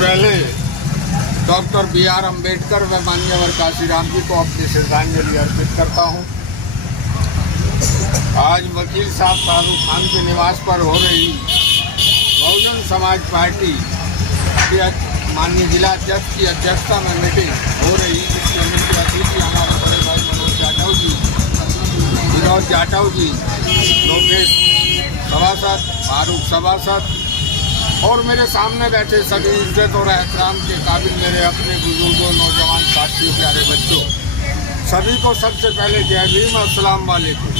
पहले doctor B.R. Ambedkar व मान्यवर काशीराम जी को अपनी श्रद्धांजलि अर्पित करता हूं। आज वकील साहब शाहरुख खान के निवास पर हो रही बहुजन समाज पार्टी के माननीय जिला अध्यक्ष की अध्यक्षता में मीटिंग हो रही, जिसके मुख्य अतिथि हमारे बड़े भाई विनोद जाटव जी, लोकेश सभासद, फारूक सभासद और मेरे सामने बैठे सभी इज्जत और एहतराम के काबिल मेरे अपने बुजुर्गों, नौजवान साथियों, प्यारे बच्चों, सभी को सबसे पहले जय भीम, अस्सलाम वालेकुम।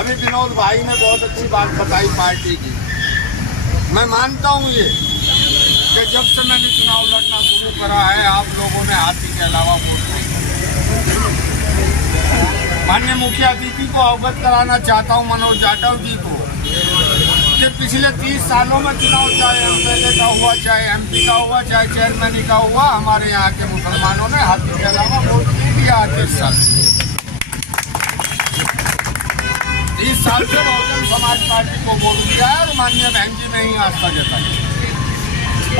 अभी विनोद भाई ने बहुत अच्छी बात बताई पार्टी की। मैं मानता हूँ ये कि जब से मैंने चुनाव लड़ना शुरू करा है, आप लोगों ने हाथी के अलावा वोट नहीं किया। माननीय मुख्य अतिथि को अवगत कराना चाहता हूँ, मनोज जाटव जी को, कि पिछले 30 सालों में चुनाव चाहे MLA का हुआ, चाहे MP का हुआ, चाहे चेयरमैन का हुआ, हमारे यहाँ के मुसलमानों ने हाथी के अलावा वोट नहीं दिया। 30 साल 30 साल से बहुजन समाज पार्टी को वोट दिया है और माननीय बहन जी ने ही आस्था जताई।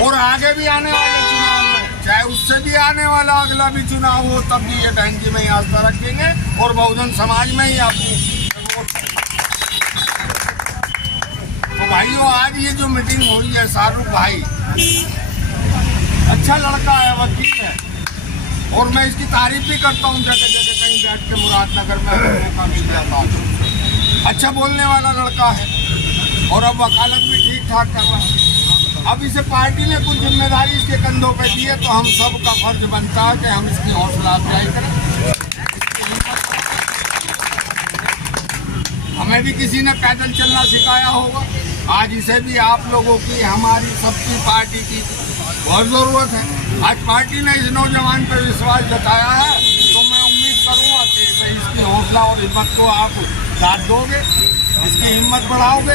और आगे भी आने वाले चुनाव में, चाहे उससे भी आने वाला अगला भी चुनाव हो, तब भी ये बहन जी में ही आस्था रखेंगे और बहुजन समाज में ही आपको। तो भाइयों, आज ये जो मीटिंग हुई है, शाहरुख भाई अच्छा लड़का है, वकील है, और मैं इसकी तारीफ भी करता हूँ। जगह जगह कहीं बैठ के मुरादनगर में मौका मिल जाता है। अच्छा बोलने वाला लड़का है और अब वकालत भी ठीक ठाक कर रहा है। अब इसे पार्टी ने कुछ जिम्मेदारी इसके कंधों पे दी है, तो हम सब का फर्ज बनता है कि हम इसकी हौसला अफजाई करें। हमें भी किसी ने पैदल चलना सिखाया होगा, आज इसे भी आप लोगों की, हमारी सबकी पार्टी की बहुत ज़रूरत है। आज पार्टी ने इस नौजवान पर विश्वास जताया है, तो मैं उम्मीद करूँगा कि इसकी हौसला और हिम्मत को आप साथ दोगे, इसकी हिम्मत बढ़ाओगे,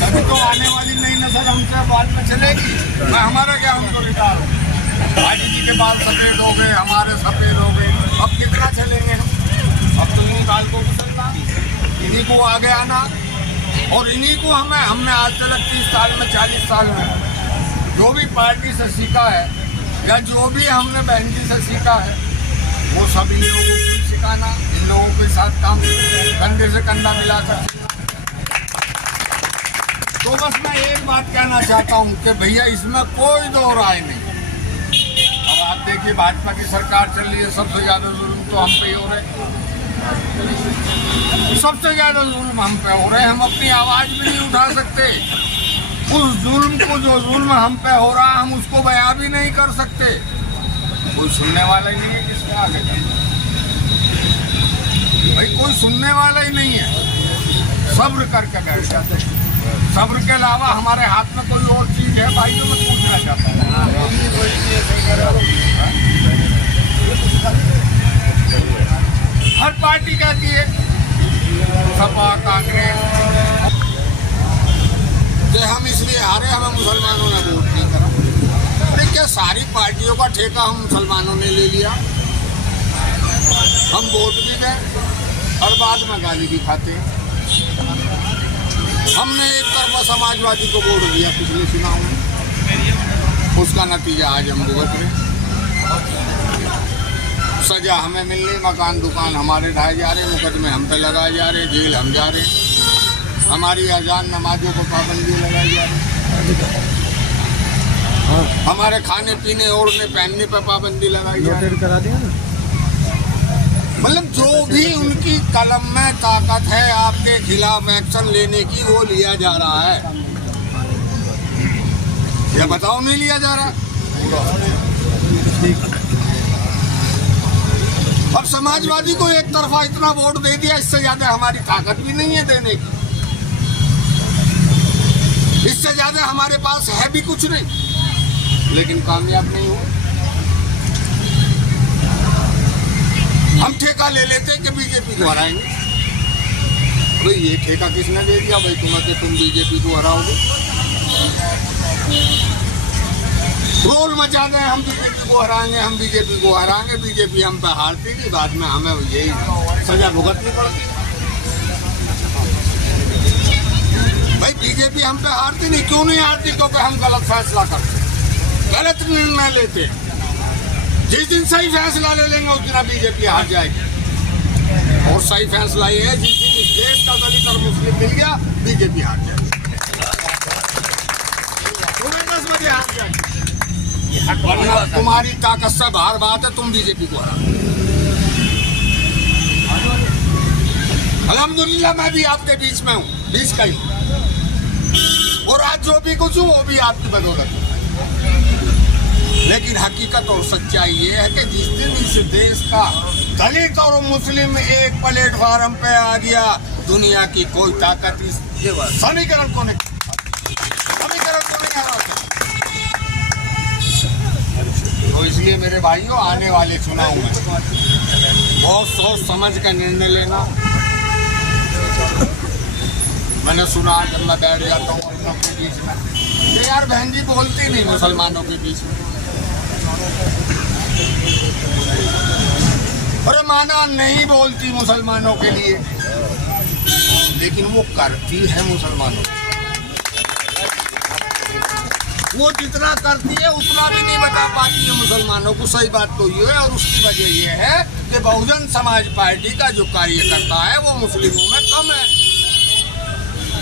तभी तो आने वाली नई नस्ल हमसे बाद में चलेगी। मैं हमारा क्या उनको निकाल, भाई जी के बाद सफ़ेद हो गए, हमारे सफ़ेद हो गए, अब कितना चलेंगे हम? अब तो यूँ काल को गुजरना, इन्हीं को आगे आना और इन्हीं को हमने आज तक 30 साल में, 40 साल में जो भी पार्टी से सीखा है या जो भी हमने बहन जी से सीखा है, वो सभी लोगों को सिखाना, इन लोगों के साथ काम कंधे से कंधा मिलाकर। तो बस मैं एक बात कहना चाहता हूँ कि भैया इसमें कोई दो राय नहीं। अब आप देखिए, भाजपा की सरकार चल रही है, सबसे ज़्यादा जुल्म तो हम पे ही हो रहे, सबसे ज़्यादा जुल्म हम पे हो रहे हैं। हम अपनी आवाज़ भी नहीं उठा सकते। उस जुल्म को, जो जुल्म हम पे हो रहा, हम उसको बयां भी नहीं कर सकते। कोई सुनने वाला ही नहीं है, किसके आगे भाई कोई सुनने वाला ही नहीं है। सब्र करके बैठ जाते। सब्र के अलावा हमारे हाथ में कोई और चीज़ है भाई, तो मैं पूछना चाहता हूँ। हर पार्टी कहती है, सपा, कांग्रेस, कि हम इसलिए हारे, हमें मुसलमानों ने वोट नहीं करा। अरे क्या सारी पार्टियों का ठेका हम मुसलमानों ने ले लिया? हम वोट भी गए और बाद में गाली भी खाते हैं। हमने एक तरफा समाजवादी को वोट दिया पिछले चुनाव में, उसका नतीजा आज हम भुगत रहे। सजा हमें मिल रही, मकान दुकान हमारे ढाए जा रहे, मुकदमे हम पे लगाए जा रहे, जेल हम जा रहे, हमारी अजान नमाजों को पाबंदी लगाई जा रही, हमारे खाने पीने, ओढ़ने पहनने पर पाबंदी लगाई जा रही। मतलब जो भी उनकी कलम में ताकत है आपके खिलाफ एक्शन लेने की, वो लिया जा रहा है। ये बताओ, नहीं लिया जा रहा? अब समाजवादी को एक तरफा इतना वोट दे दिया, इससे ज्यादा हमारी ताकत भी नहीं है देने की, इससे ज्यादा हमारे पास है भी कुछ नहीं, लेकिन कामयाब नहीं हुआ। हम ठेका ले लेते कि बीजेपी को हराएंगे। भाई ये ठेका किसने दे दिया भाई तुम्हें कि तुम बीजेपी को हराओगे? रोल मचा दें, हम बीजेपी को हराएंगे, हम बीजेपी को हराएंगे, बीजेपी हम पे हारती थी, बाद में हमें यही सजा भुगतनी पड़ती। भाई बीजेपी हम पे हारती नहीं, क्यों नहीं हारती? क्योंकि हम गलत फैसला करते, गलत निर्णय लेते। जिस दिन सही फैसला ले लेंगे उस दिन बीजेपी हार जाएगी। और सही फैसला ये है, जिस दिन इस देश का दलित और मुस्लिम मिल गया, बीजेपी हार जाएगी। तुम्हें 10 बजे हार जाएगी। तुम्हारी ताकत से बाहर बात है, तुम बीजेपी को हरा। अल्हम्दुलिल्लाह मैं भी आपके बीच में हूँ, बीच का ही। और आज जो भी कुछ हूँ वो भी आपकी बदौलत है। लेकिन हकीकत और सच्चाई ये है कि जिस दिन इस देश का दलित और मुस्लिम एक प्लेटफार्म पे आ गया, दुनिया की कोई ताकत इस समीकरण को नहीं हरा सकती। तो इसलिए मेरे भाइयों, आने वाले चुनाव में बहुत सोच समझ कर निर्णय लेना। मैंने सुना जब मैं बैठ जाता हूँ अपनों के बीच में, ये यार बहन जी बोलती नहीं मुसलमानों के बीच में। अरे माना नहीं बोलती मुसलमानों के लिए, लेकिन वो करती है मुसलमानों। वो जितना करती है उतना भी नहीं बता पाती है मुसलमानों को। सही बात तो ये है, और उसकी वजह ये है कि बहुजन समाज पार्टी का जो कार्यकर्ता है वो मुस्लिमों में कम है।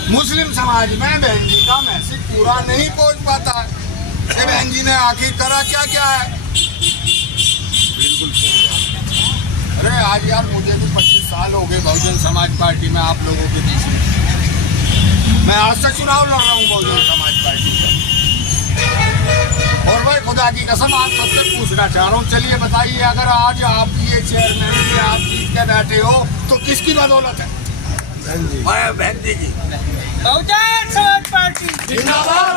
मुस्लिम समाज में बहन जी का मैसेज पूरा नहीं पहुंच पाता है। बहन जी ने आखिर करा क्या क्या है? बिल्कुल। अरे आज यार मुझे भी 25 साल हो गए बहुजन समाज पार्टी में आप लोगों के बीच में। मैं आज से चुनाव लड़ रहा हूँ बहुजन समाज पार्टी का। और भाई खुदा की कसम आप सबसे पूछना चाह रहा हूँ, चलिए बताइए, अगर आज आप ये चेयरमैन की आप जीत के बैठे हो तो किसकी बदौलत है? बहन जी की। बहुजन समाज पार्टी जिंदाबाद।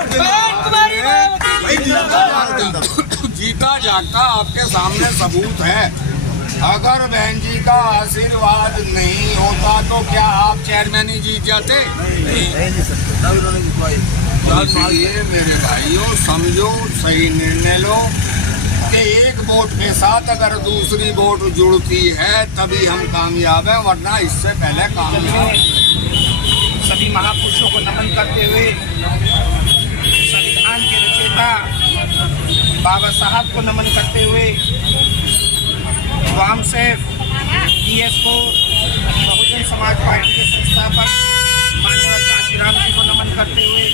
जीता जागता आपके सामने सबूत है। अगर बहन जी का आशीर्वाद नहीं होता तो क्या आप चेयरमैन ही जीत जाते? इसलिए मेरे भाइयों, समझो, सही निर्णय लो कि एक वोट के साथ अगर दूसरी वोट जुड़ती है तभी हम कामयाब हैं, वरना इससे पहले कामयाब। सभी महापुरुषों को नमन करते हुए, संविधान के रचयिता बाबा साहब को नमन करते हुए, वाम सेफ DS को, बहुजन समाज पार्टी के संस्थापक माननीय काशीराम जी को नमन करते हुए,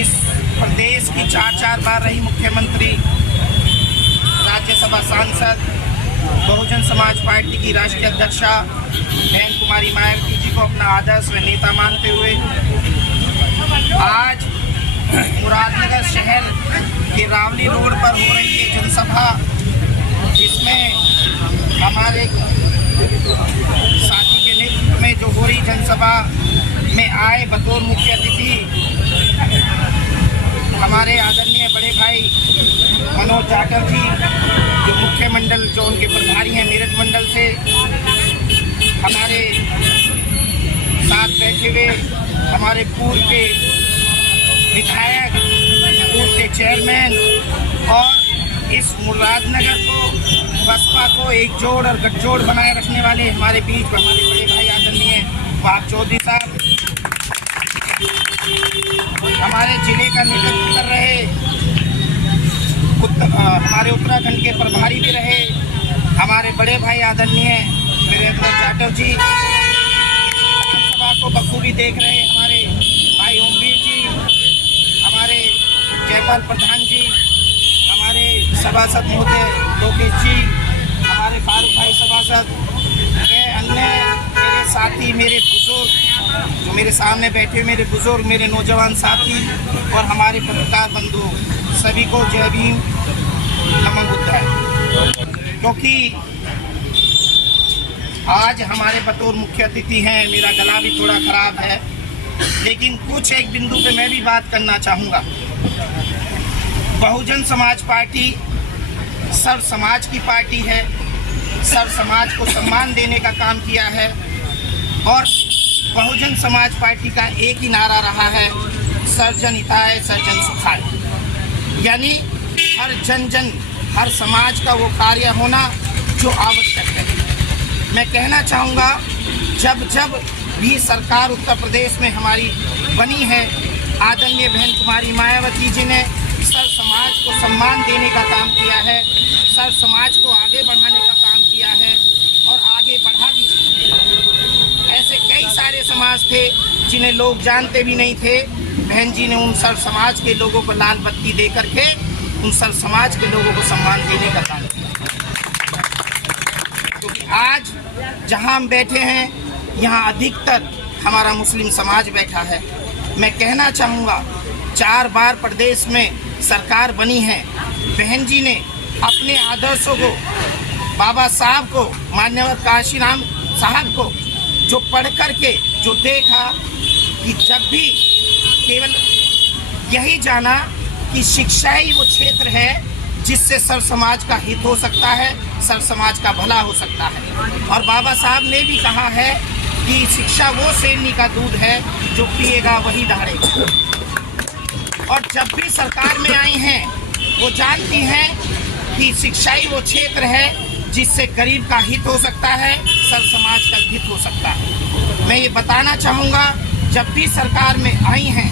इस प्रदेश की 4 बार रही मुख्यमंत्री, राज्यसभा सांसद, बहुजन समाज पार्टी की राष्ट्रीय अध्यक्षा बहन कुमारी मायावती जी को अपना आदर्श व नेता मानते हुए आज मुरादनगर शहर के रावली रोड पर हो रही है जनसभा, इसमें हमारे साथी के नेतृत्व में जो हो रही जनसभा में आए बतौर मुख्य अतिथि हमारे आदरणीय बड़े भाई मनोज जाटव जी, जो मुख्य मंडल जो उनके प्रभारी हैं मेरठ मंडल से, हमारे साथ बैठे हुए हमारे पूर्व के विधायक, पूर्व के चेयरमैन, और इस मुरादनगर को, बसपा को एकजोड़ और गठजोड़ बनाए रखने वाले हमारे बीच हमारे बड़े भाई आदरणीय वाक चौधरी साहब, हमारे जिले का नेतृत्व कर रहे, हमारे उत्तराखंड के प्रभारी भी रहे हमारे बड़े भाई आदरणीय वीरेंद्र जाटव जी, विधानसभा को बखूबी देख रहे हमारे भाई ओमवीर जी, हमारे जयपाल प्रधान जी, हमारे सभासद महोदय लोकेश जी, हमारे फारूक भाई सभासद, अन्य मेरे साथी, मेरे बुजुर्ग जो मेरे सामने बैठे, मेरे बुजुर्ग, मेरे नौजवान साथी और हमारे पत्रकार बंधु, सभी को जय भीम, नमन बुद्धाय। क्योंकि आज हमारे बतौर मुख्य अतिथि हैं, मेरा गला भी थोड़ा खराब है, लेकिन कुछ एक बिंदु पे मैं भी बात करना चाहूँगा। बहुजन समाज पार्टी सर्व समाज की पार्टी है, सर्व समाज को सम्मान देने का काम किया है, और बहुजन समाज पार्टी का एक ही नारा रहा है, सर्वजन हिताय सर्वजन सुखाय, यानी हर जन हर समाज का वो कार्य होना जो आवश्यक है। मैं कहना चाहूँगा, जब जब भी सरकार उत्तर प्रदेश में हमारी बनी है, आदरणीय बहन कुमारी मायावती जी ने सर समाज को सम्मान देने का काम किया है, सर समाज को आगे बढ़ाने का काम किया है और आगे बढ़ा भी। ऐसे कई सारे समाज थे जिन्हें लोग जानते भी नहीं थे। बहन जी ने उन सर समाज के लोगों को लाल बत्ती दे करके उन सर समाज के लोगों को सम्मान देने का काम किया। क्योंकि आज जहां हम बैठे हैं यहाँ अधिकतर हमारा मुस्लिम समाज बैठा है। मैं कहना चाहूँगा 4 बार प्रदेश में सरकार बनी है। बहन जी ने अपने आदर्शों को, बाबा साहब को, मान्यवर काशीराम साहब को जो पढ़ करके जो देखा कि जब भी केवल यही जाना कि शिक्षा ही वो क्षेत्र है जिससे सर समाज का हित हो सकता है, सर समाज का भला हो सकता है। और बाबा साहब ने भी कहा है कि शिक्षा वो शेरनी का दूध है जो पिएगा वही दहाड़ेगा। और जब भी सरकार में आई हैं वो जानती हैं कि शिक्षा ही वो क्षेत्र है जिससे गरीब का हित हो सकता है, सर समाज का हित हो सकता है। मैं ये बताना चाहूँगा, जब भी सरकार में आई हैं